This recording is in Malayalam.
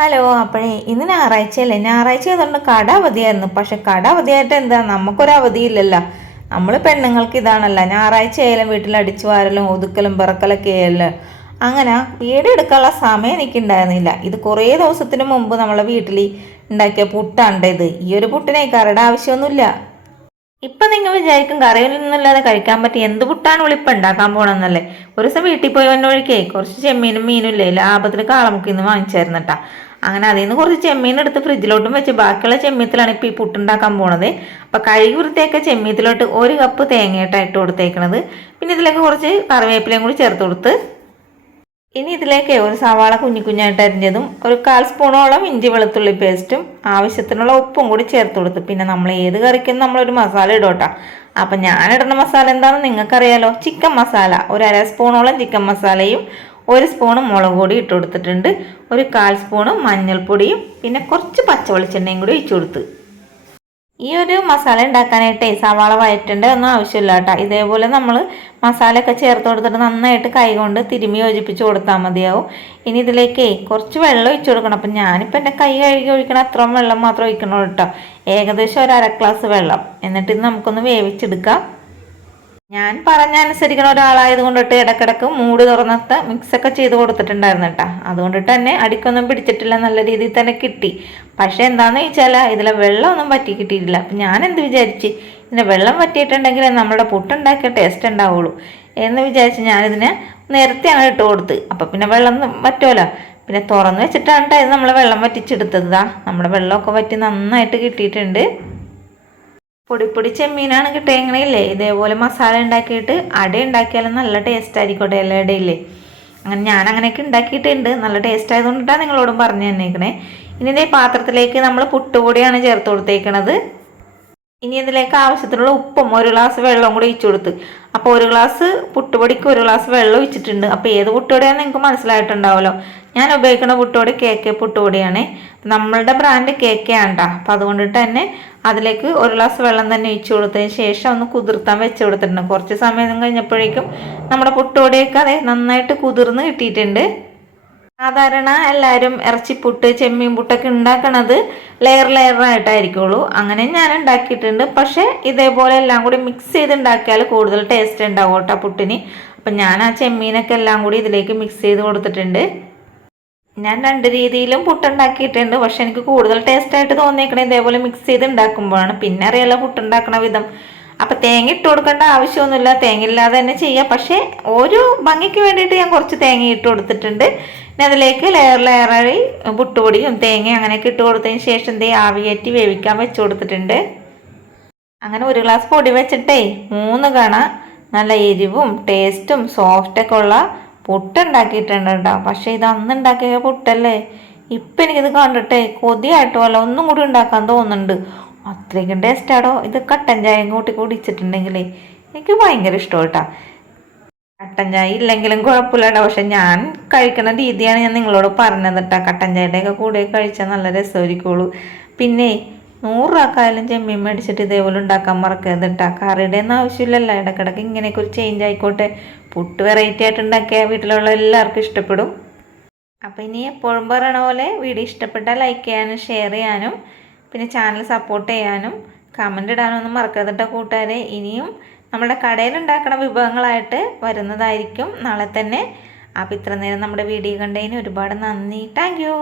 ഹലോ. അപ്പോഴേ ഇന്ന് ഞായറാഴ്ചയല്ലേ? ഞായറാഴ്ച ആയതുകൊണ്ട് കട അവധിയായിരുന്നു. പക്ഷെ കട അവധിയായിട്ട് എന്താ, നമുക്കൊരു അവധിയില്ലല്ലോ. നമ്മൾ പെണ്ണുങ്ങൾക്ക് ഇതാണല്ലോ, ഞായറാഴ്ച ആയാലും വീട്ടിൽ അടിച്ചു വാരലും ഒതുക്കലും പിറക്കലൊക്കെ ആയല്ലോ. അങ്ങനെ വീഡിയോ എടുക്കാനുള്ള സമയം എനിക്കുണ്ടായിരുന്നില്ല. ഇത് കുറേ ദിവസത്തിന് മുമ്പ് നമ്മളെ വീട്ടിൽ ഉണ്ടാക്കിയ പുട്ടാണ്ട് ഇത്. ഈ ഒരു പുട്ടിനെ കറിയുടെ ആവശ്യമൊന്നുമില്ല. ഇപ്പൊ നിങ്ങൾ വിചാരിക്കും കറിയൊന്നുമില്ലാതെ കഴിക്കാൻ പറ്റി എന്ത് പുട്ടാണ് ഇപ്പം ഉണ്ടാക്കാൻ പോണെന്നല്ലേ. ഒരു ദിവസം വീട്ടിൽ പോയി വന്ന വഴിക്കേ കുറച്ച് ചെമ്മീനും മീനും ഇല്ലേ, ലാഭത്തിൽ കാളമുക്കിന്ന് വാങ്ങിച്ചായിരുന്നു കേട്ടാ. അങ്ങനെ അതിൽ നിന്ന് കുറച്ച് ചെമ്മീൻ എടുത്ത് ഫ്രിഡ്ജിലോട്ടും വെച്ച് ബാക്കിയുള്ള ചെമ്മീത്തിലാണ് ഇപ്പൊ ഈ പുട്ടുണ്ടാക്കാൻ പോണത്. അപ്പൊ കഴുകി വൃത്തിയാക്കിയ ചെമ്മീത്തിലോട്ട് 1 കപ്പ് തേങ്ങയായിട്ടാണ് ഇട്ട് കൊടുത്തേക്കണത്. പിന്നെ ഇതിലേക്ക് കുറച്ച് കറിവേപ്പിലയും കൂടി ചേർത്ത് കൊടുത്ത് ഇനി ഇതിലേക്ക് ഒരു സവാള കുഞ്ഞായിട്ട് അരിഞ്ഞതും 1/4 സ്പൂണോളം ഇഞ്ചി വെളുത്തുള്ളി പേസ്റ്റും ആവശ്യത്തിനുള്ള ഉപ്പും കൂടി ചേർത്ത് കൊടുത്ത്. പിന്നെ നമ്മൾ ഏത് കറിക്കും നമ്മളൊരു മസാല ഇടോട്ടാ. അപ്പം ഞാനിടുന്ന മസാല എന്താണെന്ന് നിങ്ങൾക്കറിയാലോ, ചിക്കൻ മസാല. 1/2 സ്പൂണോളം ചിക്കൻ മസാലയും 1 സ്പൂണ് മുളക് പൊടി ഇട്ട് കൊടുത്തിട്ടുണ്ട്. 1/4 സ്പൂണ് മഞ്ഞൾപ്പൊടിയും പിന്നെ കുറച്ച് പച്ച വെളിച്ചെണ്ണയും കൂടി ഒഴിച്ചു കൊടുത്ത്. ഈ ഒരു മസാല ഉണ്ടാക്കാനായിട്ടേ സവാള വഴറ്റേണ്ട ഒന്നും ആവശ്യമില്ല കേട്ടോ. ഇതേപോലെ നമ്മൾ മസാലയൊക്കെ ചേർത്ത് കൊടുത്തിട്ട് നന്നായിട്ട് കൈകൊണ്ട് തിരുമ്മി യോജിപ്പിച്ച് കൊടുത്താൽ മതിയാവും. ഇനി ഇതിലേക്ക് കുറച്ച് വെള്ളം ഒഴിച്ചു കൊടുക്കണം. അപ്പം ഞാനിപ്പോൾ എൻ്റെ കൈ കഴുകി ഒഴിക്കണം അത്രയും വെള്ളം മാത്രം ഒഴിക്കണുള്ളൂ കേട്ടോ. ഏകദേശം 1/2 ഗ്ലാസ് വെള്ളം. എന്നിട്ട് ഇത് നമുക്കൊന്ന് വേവിച്ചെടുക്കാം. ഞാൻ പറഞ്ഞ അനുസരിക്കണ ഒരാളായത് കൊണ്ടിട്ട് ഇടക്കിടക്ക് മൂടി തുറന്നിട്ട് മിക്സൊക്കെ ചെയ്ത് കൊടുത്തിട്ടുണ്ടായിരുന്നു കേട്ടോ. അതുകൊണ്ടിട്ട് തന്നെ അടിക്കൊന്നും പിടിച്ചിട്ടില്ല, നല്ല രീതിയിൽ തന്നെ കിട്ടി. പക്ഷെ എന്താണെന്ന് ചോദിച്ചാൽ ഇതിലെ വെള്ളമൊന്നും പറ്റി കിട്ടിയിട്ടില്ല. അപ്പം ഞാൻ എന്ത് വിചാരിച്ച്, ഇതിനെ വെള്ളം പറ്റിയിട്ടുണ്ടെങ്കിൽ നമ്മുടെ പുട്ടുണ്ടാക്കിയ ടേസ്റ്റ് ഉണ്ടാവുള്ളൂ എന്ന് വിചാരിച്ച് ഞാനിതിനെ നേരത്തെയാണ് ഇട്ട് കൊടുത്ത്. അപ്പം പിന്നെ വെള്ളം പറ്റുമല്ലോ. പിന്നെ തുറന്ന് വെച്ചിട്ടാണ് ഇത് നമ്മൾ വെള്ളം വറ്റിച്ചെടുത്തതാ. നമ്മുടെ വെള്ളമൊക്കെ വറ്റി നന്നായിട്ട് കിട്ടിയിട്ടുണ്ട്. പൊടി ചെമ്മീനാണ് കിട്ടിയെങ്കിലേ ഇതേപോലെ മസാല ഉണ്ടാക്കിയിട്ട് അട ഉണ്ടാക്കിയാലും നല്ല ടേസ്റ്റ് ആയിരിക്കട്ടെ എല്ലാ ഇടയില്ലേ. അങ്ങനെ ഞാൻ അങ്ങനെയൊക്കെ ഉണ്ടാക്കിയിട്ടുണ്ട്. നല്ല ടേസ്റ്റ് ആയതുകൊണ്ടിട്ടാണ് നിങ്ങളോടും പറഞ്ഞു തന്നേക്കണേ. ഇനി ഇതേ പാത്രത്തിലേക്ക് നമ്മൾ പുട്ടുപൊടിയാണ് ചേർത്ത് കൊടുത്തേക്കണത്. ഇനി ഇതിലേക്ക് ആവശ്യത്തിനുള്ള ഉപ്പും 1 ഗ്ലാസ് വെള്ളവും കൂടി ഒഴിച്ചു കൊടുത്ത്. അപ്പോൾ 1 ഗ്ലാസ് പുട്ടുപൊടിക്ക് 1 ഗ്ലാസ് വെള്ളം ഒഴിച്ചിട്ടുണ്ട്. അപ്പോൾ ഏത് പുട്ടുപൊടിയാണെന്ന് നിങ്ങൾക്ക് മനസ്സിലായിട്ടുണ്ടാവുമല്ലോ. ഞാൻ ഉപയോഗിക്കുന്ന പുട്ടുപൊടി KK പുട്ടുപൊടിയാണ്. നമ്മളുടെ ബ്രാൻഡ് KK ആണ് കേട്ടോ. അപ്പോൾ അതുകൊണ്ടിട്ട് തന്നെ അതിലേക്ക് 1 ഗ്ലാസ് വെള്ളം തന്നെ ഒഴിച്ചു കൊടുത്തതിന് ശേഷം ഒന്ന് കുതിർത്താൻ വെച്ച് കൊടുത്തിട്ടുണ്ട്. കുറച്ച് സമയം കഴിഞ്ഞപ്പോഴേക്കും നമ്മുടെ പുട്ടുപൊടിയൊക്കെ അതെ നന്നായിട്ട് കുതിർന്ന് കിട്ടിയിട്ടുണ്ട്. സാധാരണ എല്ലാവരും ഇറച്ചിപ്പുട്ട് ചെമ്മീൻ പുട്ടൊക്കെ ഉണ്ടാക്കണത് ലെയറായിട്ടായിരിക്കുള്ളൂ. അങ്ങനെ ഞാൻ ഉണ്ടാക്കിയിട്ടുണ്ട്. പക്ഷേ ഇതേപോലെ എല്ലാം കൂടി മിക്സ് ചെയ്ത് ഉണ്ടാക്കിയാൽ കൂടുതൽ ടേസ്റ്റ് ഉണ്ടാവും കേട്ടോ പുട്ടിന്. അപ്പം ഞാൻ ആ ചെമ്മീനൊക്കെ എല്ലാം കൂടി ഇതിലേക്ക് മിക്സ് ചെയ്ത് കൊടുത്തിട്ടുണ്ട്. ഞാൻ 2 രീതിയിലും പുട്ടുണ്ടാക്കിയിട്ടുണ്ട്. പക്ഷെ എനിക്ക് കൂടുതൽ ടേസ്റ്റായിട്ട് തോന്നിയേക്കണേ ഇതേപോലെ മിക്സ് ചെയ്ത് ഉണ്ടാക്കുമ്പോഴാണ്. പിന്നെ അറിയാലോ പുട്ടുണ്ടാക്കണ വിധം. അപ്പം തേങ്ങ ഇട്ട് കൊടുക്കേണ്ട ആവശ്യമൊന്നുമില്ല, തേങ്ങ ഇല്ലാതെ തന്നെ ചെയ്യാം. പക്ഷേ ഒരു ഭംഗിക്ക് വേണ്ടിയിട്ട് ഞാൻ കുറച്ച് തേങ്ങ ഇട്ട് കൊടുത്തിട്ടുണ്ട്. പിന്നെ അതിലേക്ക് ലെയറായി പുട്ടുപൊടിയും തേങ്ങയും അങ്ങനെയൊക്കെ ഇട്ട് കൊടുത്തതിന് ശേഷം ആവിയേറ്റി വേവിക്കാൻ വെച്ച് കൊടുത്തിട്ടുണ്ട്. അങ്ങനെ 1 ഗ്ലാസ് പൊടി വെച്ചിട്ടേ 3 കണ നല്ല എരിവും ടേസ്റ്റും സോഫ്റ്റൊക്കെ ഉള്ള പുട്ടുണ്ടാക്കിയിട്ടുണ്ട് കേട്ടോ. പക്ഷേ ഇത് അന്ന് ഉണ്ടാക്കിയ പുട്ടല്ലേ. ഇപ്പം എനിക്കിത് കണ്ടിട്ടേ കൊതിയായിട്ടോ അല്ല ഒന്നും കൂടി ഉണ്ടാക്കാൻ തോന്നുന്നുണ്ട്. അത്രയ്ക്കും ടേസ്റ്റാടോ. ഇത് കട്ടൻ ചായയും കൂട്ടി കുടിച്ചിട്ടുണ്ടെങ്കിലേ എനിക്ക് ഭയങ്കര ഇഷ്ടം കേട്ടോ. കട്ടൻ ചായ ഇല്ലെങ്കിലും കുഴപ്പമില്ലട്ടോ. പക്ഷെ ഞാൻ കഴിക്കുന്ന രീതിയാണ് ഞാൻ നിങ്ങളോട് പറഞ്ഞത് കേട്ടോ. കട്ടൻ ചായയുടെയൊക്കെ കൂടെ കഴിച്ചാൽ നല്ല രസമായിരിക്കുള്ളൂ. പിന്നെ 100 രൂപക്കായാലും ചെമ്മീൻ മേടിച്ചിട്ട് ഇതേപോലെ ഉണ്ടാക്കാൻ മറക്കരുത് കേട്ടോ. കറിയുടെ ഒന്നും ആവശ്യമില്ലല്ലോ. ഇടയ്ക്കിടയ്ക്ക് ഇങ്ങനെയൊക്കെ ഒരു ചേഞ്ച് ആയിക്കോട്ടെ. പുട്ട് വെറൈറ്റി ആയിട്ട് ഉണ്ടാക്കിയാൽ വീട്ടിലുള്ള എല്ലാവർക്കും ഇഷ്ടപ്പെടും. അപ്പോൾ ഇനി എപ്പോഴും പറയണ പോലെ വീഡിയോ ഇഷ്ടപ്പെട്ടാൽ ലൈക്ക് ചെയ്യാനും ഷെയർ ചെയ്യാനും പിന്നെ ചാനൽ സപ്പോർട്ട് ചെയ്യാനും കമൻ്റ് ഇടാനും ഒന്നും മറക്കരുത് കേട്ടോ കൂട്ടുകാരെ. ഇനിയും നമ്മുടെ കടയിൽ ഉണ്ടാക്കുന്ന വിഭവങ്ങളായിട്ട് വരുന്നതായിരിക്കും നാളെ തന്നെ. അപ്പോൾ ഇത്ര നേരം നമ്മുടെ വീഡിയോ കണ്ടതിന് ഒരുപാട് നന്ദി. Thank you.